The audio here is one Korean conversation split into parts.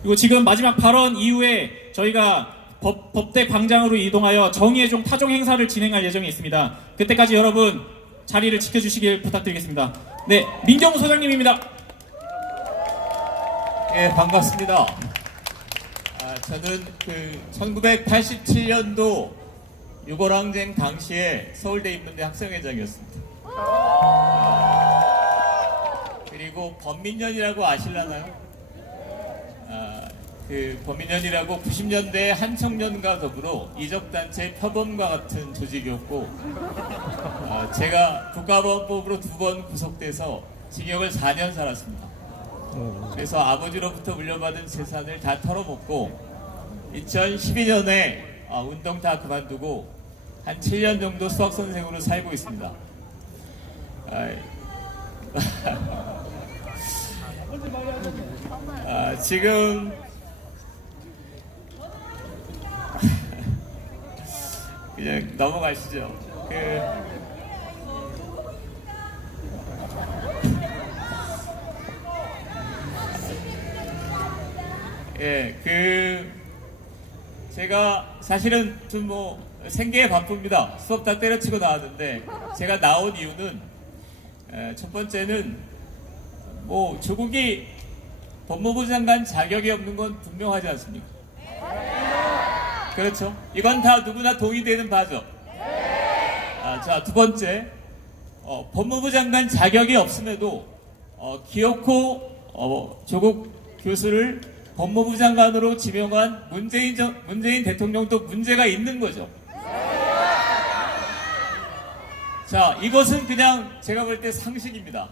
그리고 지금 마지막 발언 이후에 저희가 법대 광장으로 이동하여 정의의 종 타종 행사를 진행할 예정이 있습니다. 그때까지 여러분 자리를 지켜주시길 부탁드리겠습니다. 네, 민경우 소장님입니다. 예, 반갑습니다. 저는 1987년도 유골항쟁 당시에 서울대 인문대 학생회장이었습니다. 그리고 범민련이라고 아실라나요? 범민련이라고 90년대 한 청년과 더불어 이적단체 표범과 같은 조직이었고, 제가 국가보안법으로 2번 구속돼서 징역을 4년 살았습니다. 그래서 아버지로부터 물려받은 재산을 다 털어먹고 2012년에 운동 다 그만두고 한 7년 정도 수학선생으로 살고 있습니다. 지금 그냥 넘어가시죠. 제가 사실은 좀 생계에 바쁩니다. 수업 다 때려치고 나왔는데, 제가 나온 이유는 첫 번째는 조국이 법무부 장관 자격이 없는 건 분명하지 않습니까? 그렇죠? 이건 다 누구나 동의되는 바죠. 자, 두 번째, 법무부 장관 자격이 없음에도 기어코 조국 교수를 법무부 장관으로 지명한 문재인 대통령도 문제가 있는 거죠. 자, 이것은 그냥 제가 볼 때 상식입니다.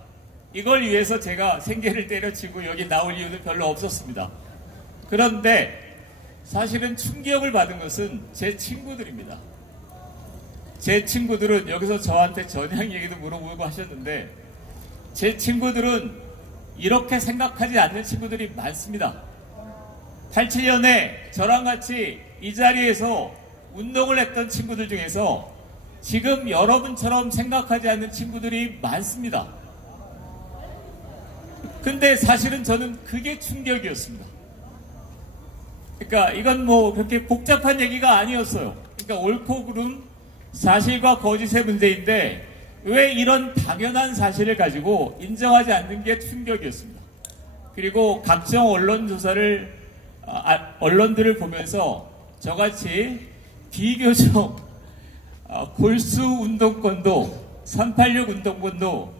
이걸 위해서 제가 생계를 때려치고 여기 나올 이유는 별로 없었습니다. 그런데 사실은 충격을 받은 것은 제 친구들입니다. 제 친구들은 여기서 저한테 전향 얘기도 물어보고 하셨는데, 제 친구들은 이렇게 생각하지 않는 친구들이 많습니다. 87년에 저랑 같이 이 자리에서 운동을 했던 친구들 중에서 지금 여러분처럼 생각하지 않는 친구들이 많습니다. 근데 사실은 저는 그게 충격이었습니다. 그러니까 이건 그렇게 복잡한 얘기가 아니었어요. 그러니까 옳고 그름, 사실과 거짓의 문제인데 왜 이런 당연한 사실을 가지고 인정하지 않는 게 충격이었습니다. 그리고 각종 언론들을 보면서 저같이 비교적 골수 운동권도 386 운동권도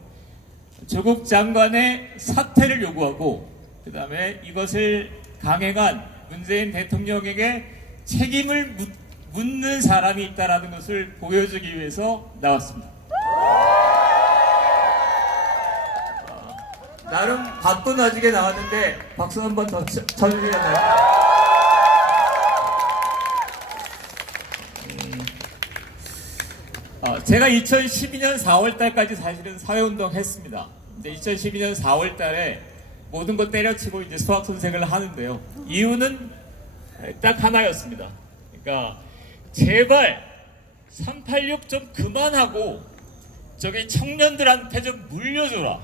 조국 장관의 사퇴를 요구하고, 그 다음에 이것을 강행한 문재인 대통령에게 책임을 묻는 사람이 있다는 것을 보여주기 위해서 나왔습니다. 나름 바쁜 와중에 나왔는데 박수 한 번 더 쳐주시겠나요? 제가 2012년 4월달까지 사실은 사회운동 했습니다. 이제 2012년 4월달에 모든 것 때려치고 이제 수학선생을 하는데요. 이유는 딱 하나였습니다. 그러니까 제발 386 좀 그만하고 저기 청년들한테 좀 물려줘라.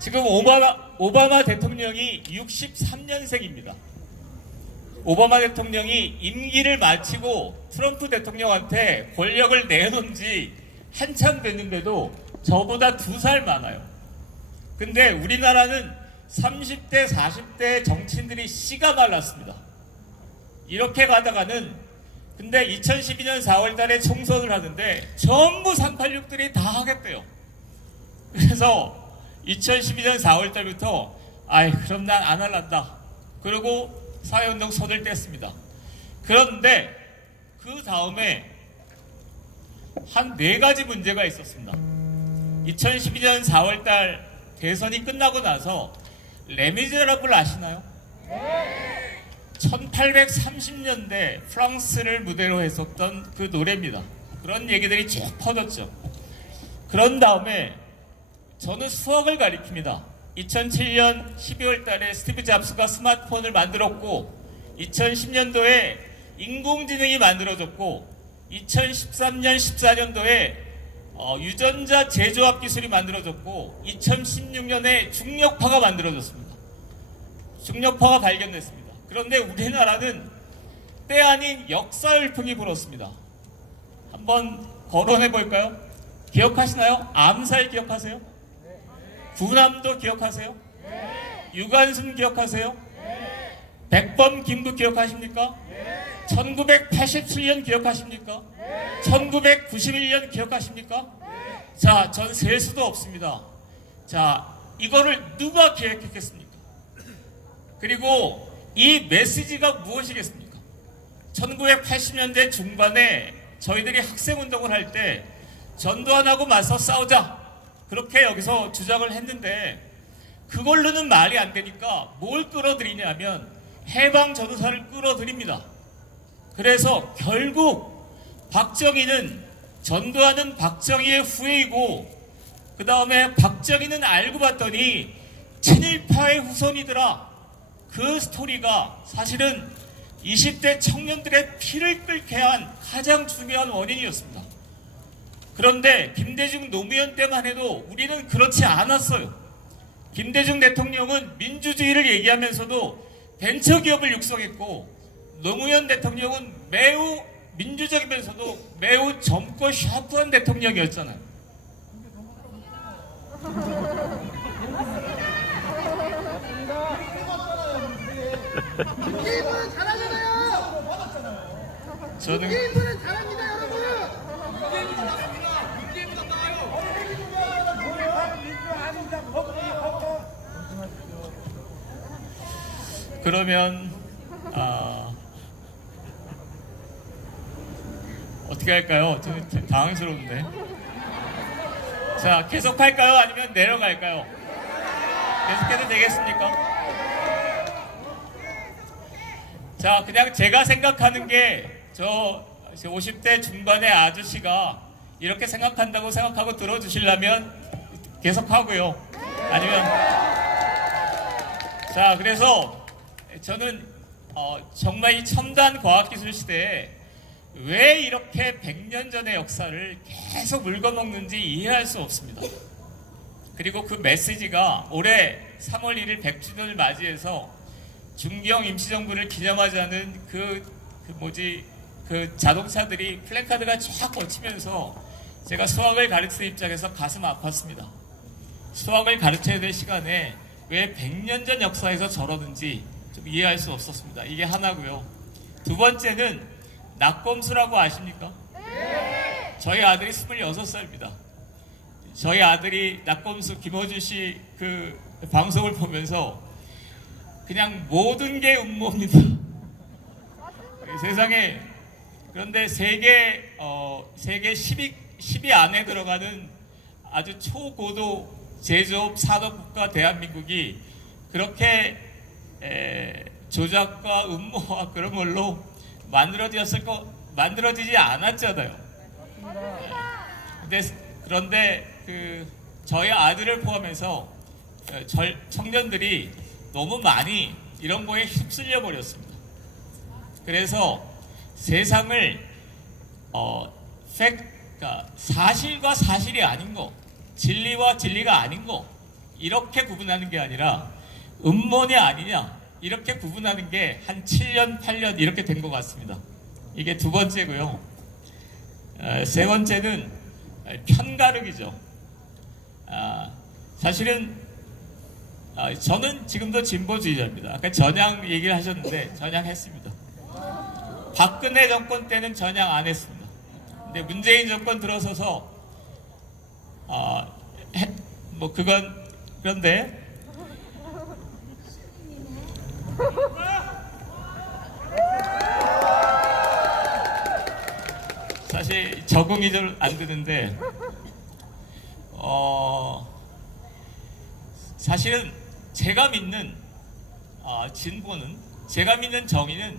지금 오바마 대통령이 63년생입니다. 오바마 대통령이 임기를 마치고 트럼프 대통령한테 권력을 내놓은 지 한참 됐는데도 저보다 2살 많아요. 근데 우리나라는 30대, 40대 정치인들이 씨가 말랐습니다. 이렇게 가다가는, 근데 2012년 4월 달에 총선을 하는데 전부 386들이 다 하겠대요. 그래서 2012년 4월 달부터 그럼 난 안 할란다. 그리고 사회운동 손을 뗐습니다. 그런데 그 다음에 한 4가지 문제가 있었습니다. 2012년 4월 달 대선이 끝나고 나서 레미제라블 아시나요? 1830년대 프랑스를 무대로 했었던 그 노래입니다. 그런 얘기들이 쭉 퍼졌죠. 그런 다음에 저는 수학을 가리킵니다. 2007년 12월 달에 스티브 잡스가 스마트폰을 만들었고, 2010년도에 인공지능이 만들어졌고, 2013년 14년도에 유전자 제조합 기술이 만들어졌고, 2016년에 중력파가 만들어졌습니다. 중력파가 발견됐습니다. 그런데 우리나라는 때 아닌 역사 열풍이 불었습니다. 한번 거론해 볼까요? 기억하시나요? 암살 기억하세요? 군함도 기억하세요? 유관순 기억하세요? 백범 김구 기억하십니까? 1987년 기억하십니까? 1991년 기억하십니까? 자, 전 셀 수도 없습니다. 자, 이거를 누가 기획했겠습니까? 그리고 이 메시지가 무엇이겠습니까? 1980년대 중반에 저희들이 학생운동을 할 때 전두환하고 맞서 싸우자, 그렇게 여기서 주장을 했는데 그걸로는 말이 안 되니까 뭘 끌어들이냐면 해방 전후사를 끌어들입니다. 그래서 결국 박정희는, 전두환은 박정희의 후예이고 그 다음에 박정희는 알고 봤더니 친일파의 후손이더라. 그 스토리가 사실은 20대 청년들의 피를 끓게 한 가장 중요한 원인이었습니다. 그런데 김대중 노무현 때만 해도 우리는 그렇지 않았어요. 김대중 대통령은 민주주의를 얘기하면서도 벤처기업을 육성했고, 노무현 대통령은 매우 민주적이면서도 매우 젊고 샤프한 대통령이었잖아요. 일본은 잘하잖아요. 저는 일본은 잘합니다, 여러분. 그러면 어떻게 할까요? 좀 당황스러운데. 자, 계속할까요? 아니면 내려갈까요? 계속해도 되겠습니까? 자, 그냥 제가 생각하는 게 저 50대 중반의 아저씨가 이렇게 생각한다고 생각하고 들어주시려면 계속하고요. 아니면 자, 그래서 저는 정말 이 첨단 과학기술 시대에 왜 이렇게 100년 전의 역사를 계속 물거먹는지 이해할 수 없습니다. 그리고 그 메시지가 올해 3월 1일 100주년을 맞이해서 중경 임시정부를 기념하자는 그 자동차들이 플래카드가 쫙 꽂히면서 제가 수학을 가르치는 입장에서 가슴 아팠습니다. 수학을 가르쳐야 될 시간에 왜 100년 전 역사에서 저러는지 좀 이해할 수 없었습니다. 이게 하나고요. 두 번째는 낙검수라고 아십니까? 저희 아들이 26살입니다. 저희 아들이 낙검수 김어준 씨 그 방송을 보면서 그냥 모든 게 음모입니다. 세상에. 그런데 세계 10위 안에 들어가는 아주 초고도 제조업 산업국가 대한민국이 그렇게 조작과 음모와 그런 걸로 만들어지지 않았잖아요. 그런데 저희 아들을 포함해서 청년들이 너무 많이 이런 거에 휩쓸려 버렸습니다. 그래서 세상을 그러니까 사실과 사실이 아닌 거, 진리와 진리가 아닌 거, 이렇게 구분하는 게 아니라 음모냐 아니냐 이렇게 구분하는 게 한 7년 8년 이렇게 된 것 같습니다. 이게 두 번째고요. 세 번째는 편가르기죠. 사실은 저는 지금도 진보주의자입니다. 아까 전향 얘기를 하셨는데 전향했습니다. 박근혜 정권 때는 전향 안 했습니다. 근데 문재인 정권 들어서서 그런데 사실 적응이 좀 안 되는데 사실은 제가 믿는 진보는, 제가 믿는 정의는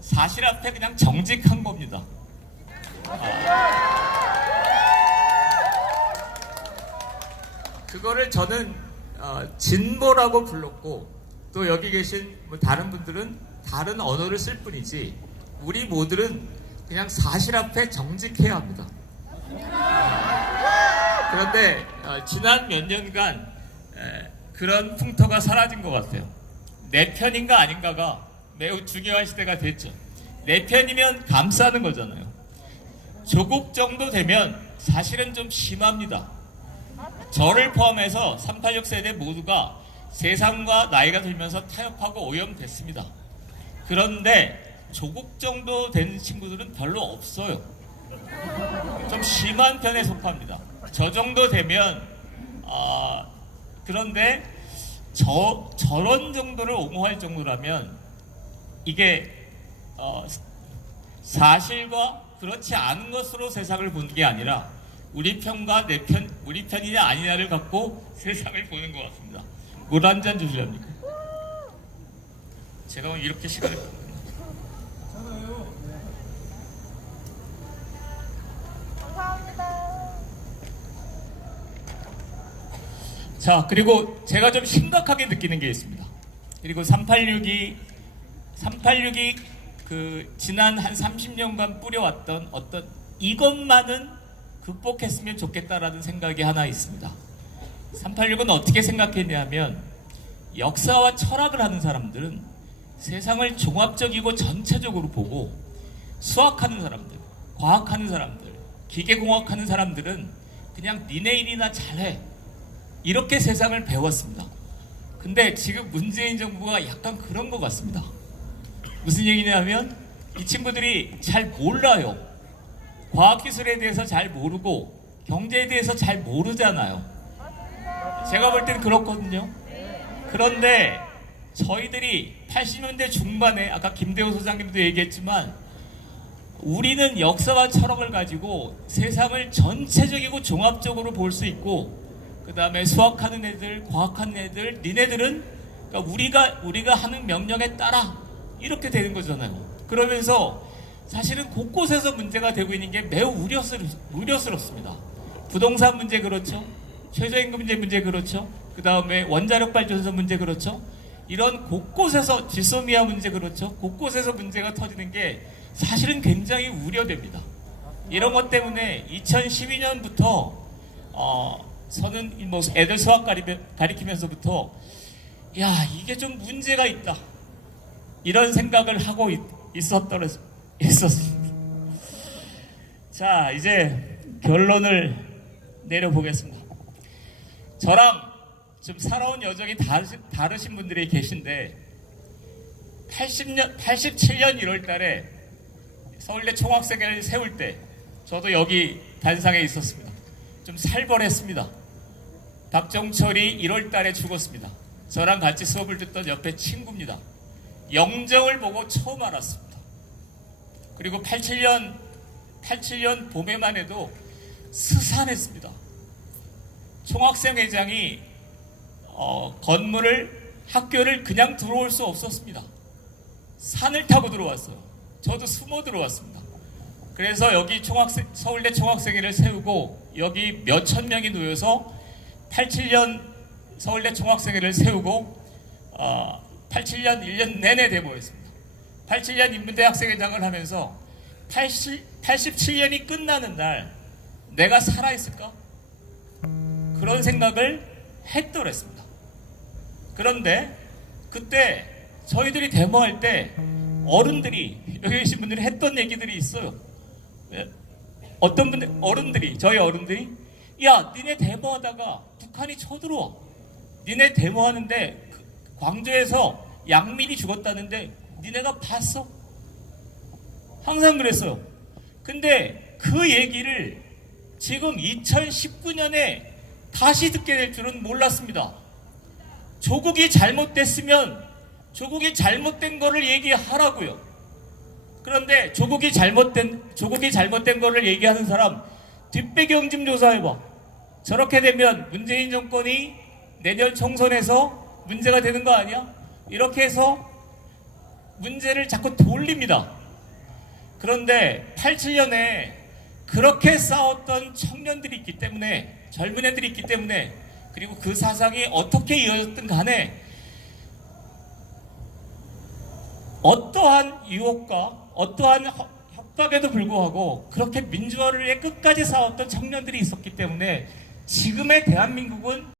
사실 앞에 그냥 정직한 겁니다. 그거를 저는 진보라고 불렀고, 또 여기 계신 다른 분들은 다른 언어를 쓸 뿐이지 우리 모두는 그냥 사실 앞에 정직해야 합니다. 그런데 지난 몇 년간 그런 풍토가 사라진 것 같아요. 내 편인가 아닌가가 매우 중요한 시대가 됐죠. 내 편이면 감싸는 거잖아요. 조국 정도 되면 사실은 좀 심합니다. 저를 포함해서 386 세대 모두가 세상과 나이가 들면서 타협하고 오염됐습니다. 그런데 조국 정도 된 친구들은 별로 없어요. 좀 심한 편에 속합니다. 저 정도 되면 그런데 저런 정도를 옹호할 정도라면 이게 사실과 그렇지 않은 것으로 세상을 보는 게 아니라 우리 편과 내 편, 우리 편이냐 아니냐를 갖고 세상을 보는 것 같습니다. 물 한 잔 주실랍니까? 제가 오늘 이렇게 시간을 자, 그리고 제가 좀 심각하게 느끼는 게 있습니다. 그리고 386이 그 지난 한 30년간 뿌려왔던 어떤 이것만은 극복했으면 좋겠다라는 생각이 하나 있습니다. 386은 어떻게 생각했냐면 역사와 철학을 하는 사람들은 세상을 종합적이고 전체적으로 보고 수학하는 사람들, 과학하는 사람들, 기계공학하는 사람들은 그냥 니네 일이나 잘해. 이렇게 세상을 배웠습니다. 근데 지금 문재인 정부가 약간 그런 것 같습니다. 무슨 얘기냐면 이 친구들이 잘 몰라요. 과학기술에 대해서 잘 모르고 경제에 대해서 잘 모르잖아요. 제가 볼 때는 그렇거든요. 그런데 저희들이 80년대 중반에 아까 김대호 소장님도 얘기했지만 우리는 역사와 철학을 가지고 세상을 전체적이고 종합적으로 볼 수 있고 그 다음에 수학하는 애들, 과학하는 애들, 니네들은 그러니까 우리가 하는 명령에 따라 이렇게 되는 거잖아요. 그러면서 사실은 곳곳에서 문제가 되고 있는 게 매우 우려스럽습니다. 부동산 문제 그렇죠. 최저임금 문제 그렇죠. 그 다음에 원자력 발전소 문제 그렇죠. 이런 곳곳에서 지소미아 문제 그렇죠. 곳곳에서 문제가 터지는 게 사실은 굉장히 우려됩니다. 이런 것 때문에 2012년부터 저는 뭐 애들 수학 가리키면서부터 야 이게 좀 문제가 있다 이런 생각을 하고 있었습니다. 자 이제 결론을 내려보겠습니다. 저랑 좀 살아온 여정이 다르신 분들이 계신데 87년 1월 달에 서울대 총학생회를 세울 때 저도 여기 단상에 있었습니다. 좀 살벌했습니다. 박정철이 1월 달에 죽었습니다. 저랑 같이 수업을 듣던 옆에 친구입니다. 영정을 보고 처음 알았습니다. 그리고 87년 봄에만 해도 스산했습니다. 총학생회장이 학교를 그냥 들어올 수 없었습니다. 산을 타고 들어왔어요. 저도 숨어 들어왔습니다. 그래서 여기 서울대 총학생회를 세우고 여기 몇천 명이 놓여서 87년 서울대 총학생회를 세우고 87년 1년 내내 데모했습니다. 87년 인문대 학생회장을 하면서 87년이 끝나는 날 내가 살아있을까? 그런 생각을 했더랬습니다. 그런데 그때 저희들이 데모할 때 어른들이 여기 계신 분들이 했던 얘기들이 있어요. 어떤 분들 저희 어른들이 야 니네 데모하다가 북한이 쳐들어와. 니네 데모하는데 광주에서 양민이 죽었다는데 니네가 봤어? 항상 그랬어요. 근데 그 얘기를 지금 2019년에 다시 듣게 될 줄은 몰랐습니다. 조국이 잘못됐으면 조국이 잘못된 거를 얘기하라고요. 그런데 조국이 잘못된 거를 얘기하는 사람 뒷배경 좀 조사해봐. 저렇게 되면 문재인 정권이 내년 총선에서 문제가 되는 거 아니야? 이렇게 해서 문제를 자꾸 돌립니다. 그런데 87년에 그렇게 싸웠던 청년들이 있기 때문에 젊은 애들이 있기 때문에 그리고 그 사상이 어떻게 이어졌든 간에 어떠한 유혹과 어떠한 협박에도 불구하고 그렇게 민주화를 위해 끝까지 싸웠던 청년들이 있었기 때문에 지금의 대한민국은